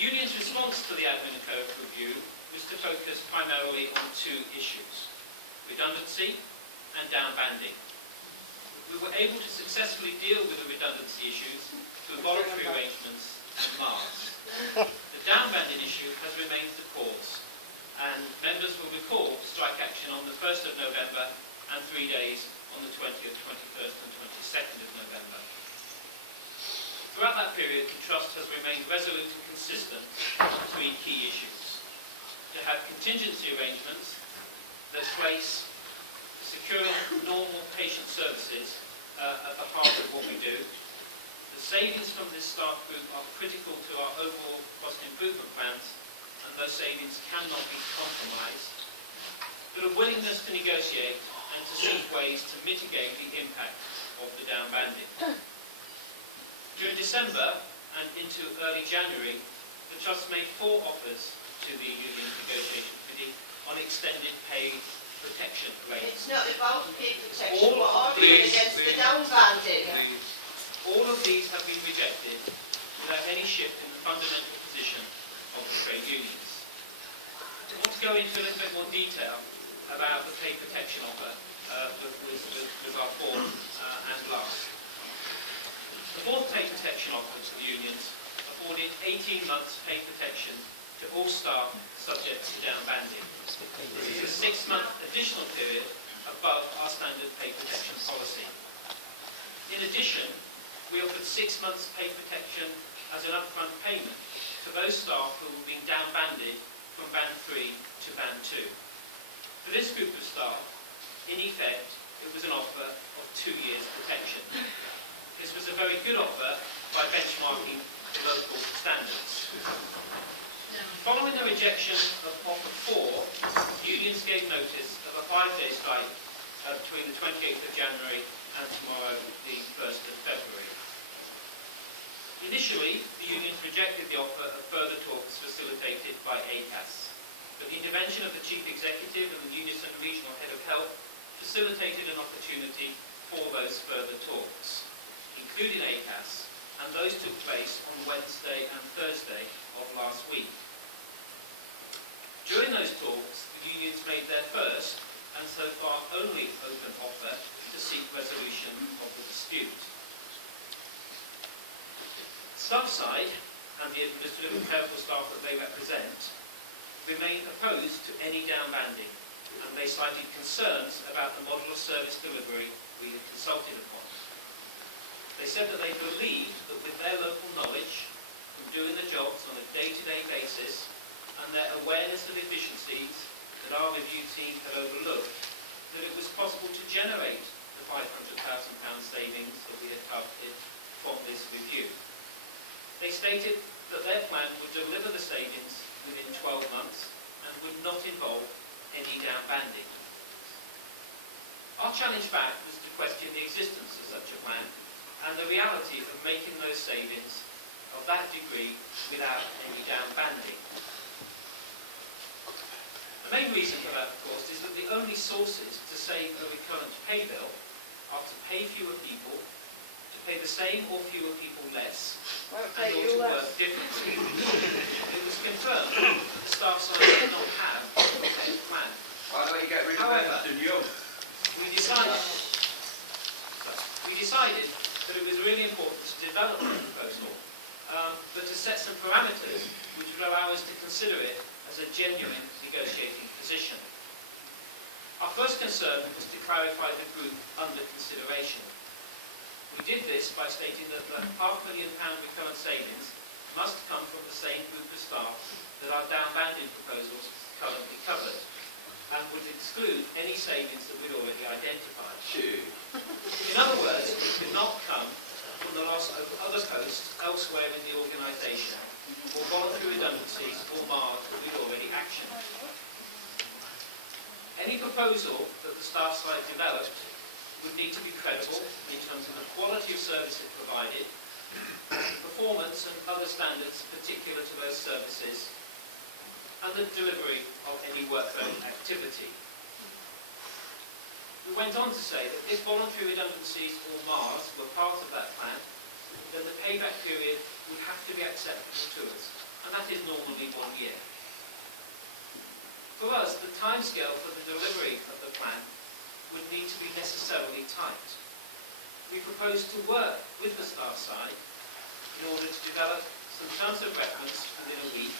union's response to the Admin and Clerical review was to focus primarily on two issues: redundancy and downbanding. We were able to successfully deal with the redundancy issues through voluntary arrangements and MARs. The downbanding issue has remained the cause, and members will recall strike action on the 1st of November and 3 days on the 20th, 21st and 22nd of November. Throughout that period, the Trust has remained resolute and consistent on three key issues: to have contingency arrangements that place securing normal patient services at the heart of what we do. The savings from this staff group are critical to our overall cost improvement plans, and those savings cannot be compromised. But a willingness to negotiate and to seek ways to mitigate the impact of the downbanding. During December and into early January, the Trust made 4 offers to the Union Negotiation Committee on extended pay protection arrangements. It's not about pay protection, we're arguing against the downbanding. All of these have been rejected without any shift in the fundamental position of the trade unions. I want to go into a little bit more detail about the pay protection offer that was our fourth and last. The fourth pay protection offer to the unions afforded 18 months pay protection to all staff subject to downbanding. This is a 6-month additional period above our standard pay protection policy. In addition, we offered 6 months pay protection as an upfront payment to those staff who were being downbanded from Band 3 to Band 2. For this group of staff, in effect, it was an offer of 2 years protection. This was a very good offer by benchmarking the local standards. Following the rejection of offer 4, unions gave notice of a 5-day strike between the 28th of January and tomorrow, the 1st of February. Initially, the unions rejected the offer of further talks facilitated by ACAS, but the intervention of the Chief Executive and the Unison Regional Head of Health facilitated an opportunity for those further talks, including ACAS, and those took place on Wednesday and Thursday of last week. During those talks, the unions made their first, and so far only, open offer to seek resolution of the dispute. Staff side, and the administrative and clerical staff that they represent, remain opposed to any downbanding, and they cited concerns about the model of service delivery we had consulted upon. They said that they believe that with their local knowledge from doing the jobs on a day-to-day basis and their awareness of efficiencies that our review team had overlooked, that it was possible to generate the £500,000 savings that we had targeted from this review. They stated that their plan would deliver the savings within 12 months and would not involve any downbanding. Our challenge back was to question the existence of such a plan and the reality of making those savings of that degree without any downbanding. The main reason for that, of course, is that the only sources to save a recurrent pay bill are to pay fewer people, to pay the same or fewer people less, and or to work differently. It was confirmed that the staff side did not have a plan. Why don't you get rid of Ernst and Young? We decided that it was really important to develop a proposal, but to set some parameters which would allow us to consider it as a genuine negotiating position. Our first concern was to clarify the group under consideration. We did this by stating that the £500,000 recurrent savings must come from the same group of staff that our downbanding proposals currently covered, and would exclude any savings that we'd already identified. In other words, it could not come from the loss of other posts elsewhere in the organisation, or voluntary redundancies or MARs that we'd already actioned. Any proposal that the staff side developed would need to be credible in terms of the quality of service it provided, performance and other standards particular to those services, and the delivery of any workload activity. We went on to say that if voluntary redundancies or MARs were part of that plan, then the payback period would have to be acceptable to us, and that is normally 1 year. For us, the timescale for the delivery of the plan would need to be necessarily tight. We propose to work with the staff side in order to develop some terms of reference within a week,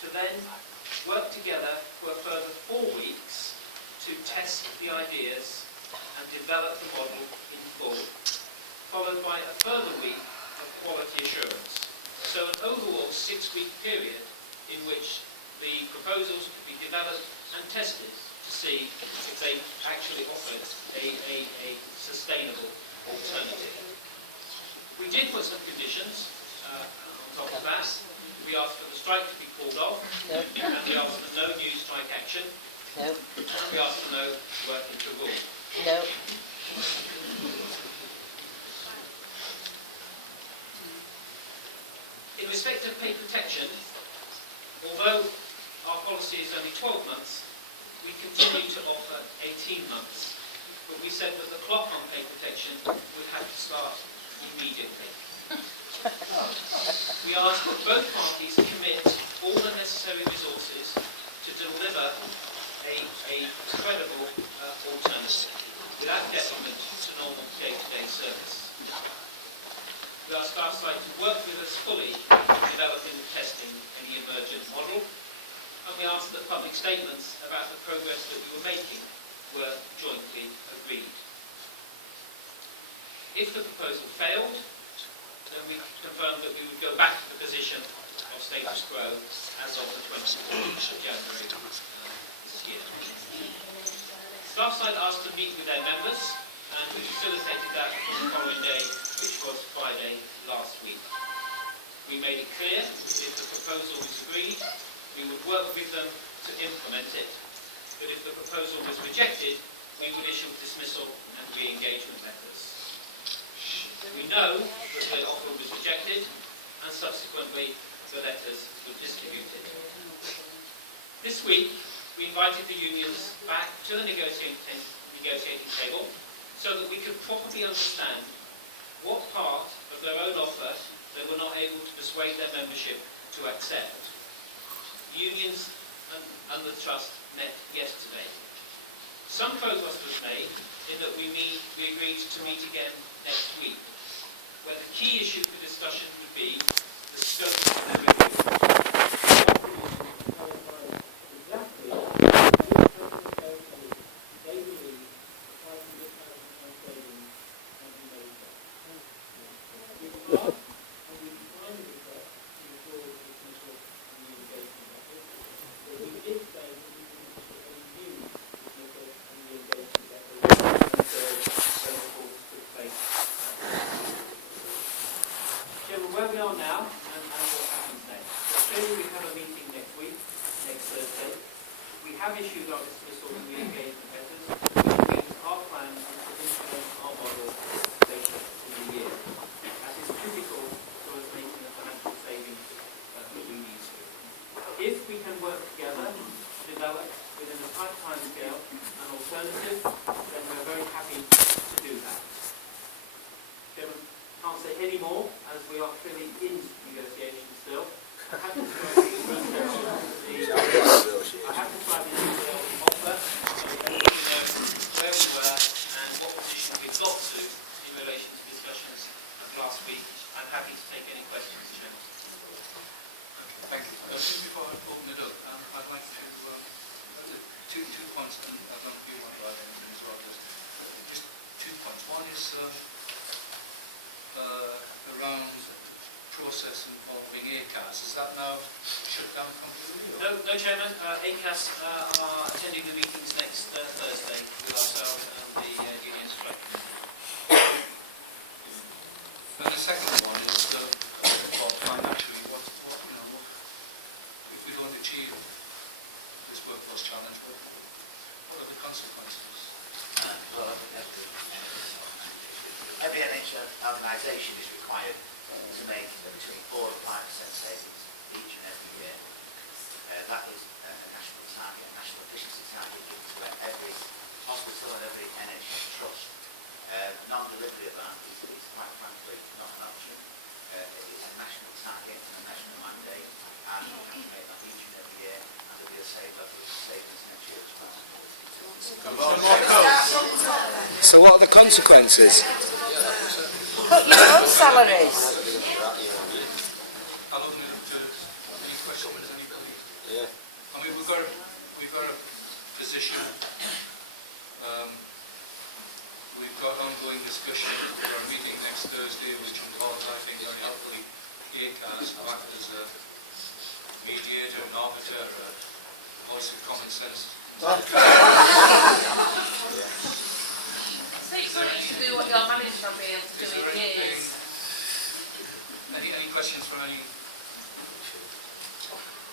to then work together for a further 4 weeks to test the ideas and develop the model in full, followed by a further week of quality assurance. So an overall 6-week period in which the proposals could be developed and tested to see if they actually offered a sustainable alternative. We did put some conditions on top of that. We asked for the strike to be called off, No. and we asked for no new strike action, No. and we asked for no working to rule. No. In respect of pay protection, although our policy is only 12 months, we continue to offer 18 months. But we said that the clock on pay protection would have to start immediately. We ask that both parties commit all the necessary resources to deliver a credible alternative without detriment to normal day-to-day service. We ask our side to work with us fully in developing and testing any emergent model, and we ask that public statements about the progress that we were making were jointly agreed. If the proposal failed, then we confirmed that we would go back to the position of status quo as of the 24th of January this year. Staff side asked to meet with their members, and we facilitated that on the following day, which was Friday last week. We made it clear that if the proposal was agreed, we would work with them to implement it. But if the proposal was rejected, we would issue dismissal and re-engagement letters. We know that the offer was rejected, and subsequently the letters were distributed. This week, we invited the unions back to the negotiating table so that we could properly understand what part of their own offer they were not able to persuade their membership to accept. The unions and the trust met yesterday. Some progress was made in that we agreed to meet again next week, where the key issue for discussion would be the scope of their review. Where we are now and what happens next. So clearly we have a meeting next week, next Thursday. We have issued our dismissal and re-engagement letters, which means our plan is to implement our model later in the year. That is critical for us making the financial savings that we need to. If we can work together to develop within a tight time scale an alternative, then we're very happy to do that. Can't say any more, as we are clearly in negotiations still. I haven't tried the detail of the offer, so we know where we were and what position we've got to in relation to discussions of last week. I'm happy to take any questions, Chairman. Okay, thank you. Just before I open it up, I'd like to two points, and I don't know if you want to add anything as well. Just 2 points. One is around process involving ACAS. Is that now shut down completely? No, Chairman. ACAS are attending the meetings next Thursday with ourselves and the Union Strike Committee. And the second one is financially, if we don't achieve this workforce challenge, what are the consequences? Every NHS organisation is required to make between 4 and 5% savings each and every year. That is a national target, a national efficiency target given to every hospital and every NHS trust. Non-delivery of that is quite frankly not an option. It is a national target and a national mandate, same level of savings next year as well. So what are the consequences? Cut your own salaries. I'll open it up to any questions, anybody? Yeah. I mean, we've got a position. We've got ongoing discussion. We've got a meeting next Thursday, which involves, I think, very helpfully, ACAS to act as a mediator, an arbiter, a voice of common sense. It's funny to do what your managers have been able to do Is in there anything, years. any questions for any?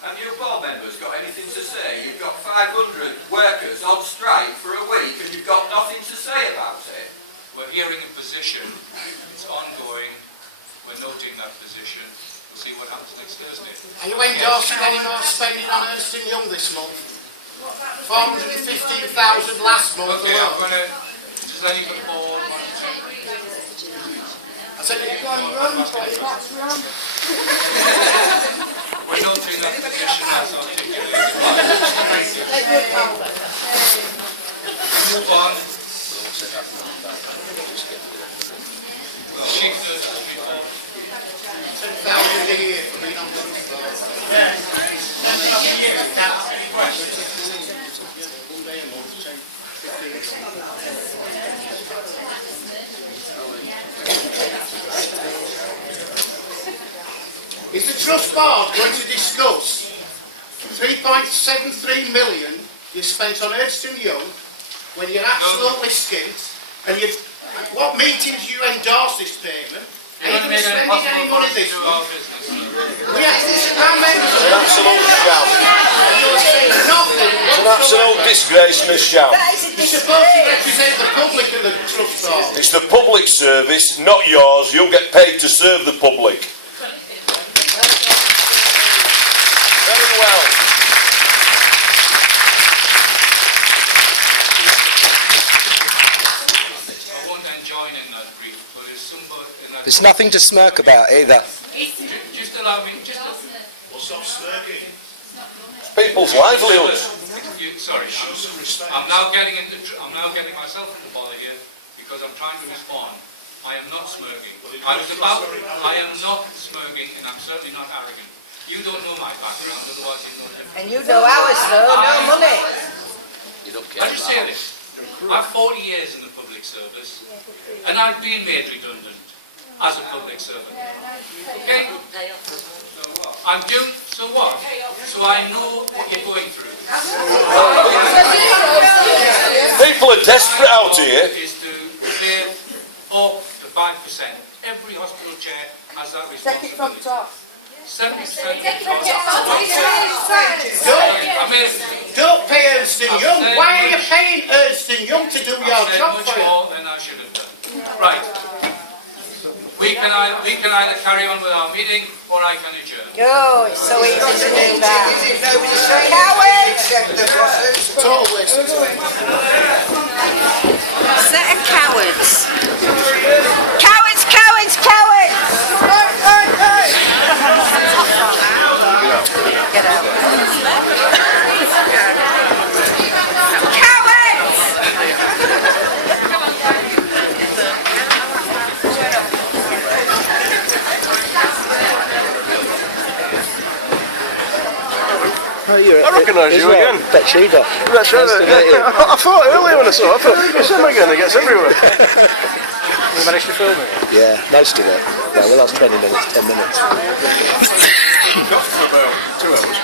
Have your board members got anything to say? You've got 500 workers on strike for a week and you've got nothing to say about it. We're hearing a position. It's ongoing. We're noting that position. We'll see what happens next Thursday. Are you endorsing any more spending on Ernst and Young this month? 415,000 last month Okay, I'm alone. going to... Does anybody board want to... I said, you're going wrong, that's wrong. We're noting that position as articulated. Move on. Chief Nurse's report. 10,000 a year for being on the Is the Trust Board going to discuss 3.73 million you spent on Ernst and Young when you're absolutely skint, and what meetings you endorse this payment? Are you going to spend any money this month? We have our members It's an absolute sham. you're saying nothing. It's an absolute disgrace, Miss Sham. You're supposed to represent the public of the Trust Board. It's the public service, not yours. You'll get paid to serve the public. Very well. I won't then join in that brief, but there's somebody in that... There's nothing to smirk about either. Just allow me... Just Stop smirking. It's people's livelihoods. Sorry, I'm now getting myself into bother here because I'm trying to respond. I am not smirking. I am not smirking, and I'm certainly not arrogant. You don't know my background, otherwise you know different. And you know ours though, no money. I just say this. I've 40 years in the public service, and I've been made redundant as a public servant. Okay? I'm doing, so what? So I know what you're going through. People are desperate out here. Is to clear up the 5%. Every hospital chair has that responsibility. 70%. Don't pay Ernst and Young. Why are you paying Ernst and Young to do your job much for you? more than I should have done. Right. We can either carry on with our meeting or I can adjourn. Oh, it's so easy to do that. Cowards! Total waste of time. Set of cowards. Cowards, cowards, cowards! Get out. Cowards! I recognise you again. That's Eva. That's right. I thought earlier when I saw it, I thought, it's him again, it gets everywhere. We managed to film it? Yeah, most of it. Yeah, the last 20 minutes, 10 minutes. Got for about 2 hours.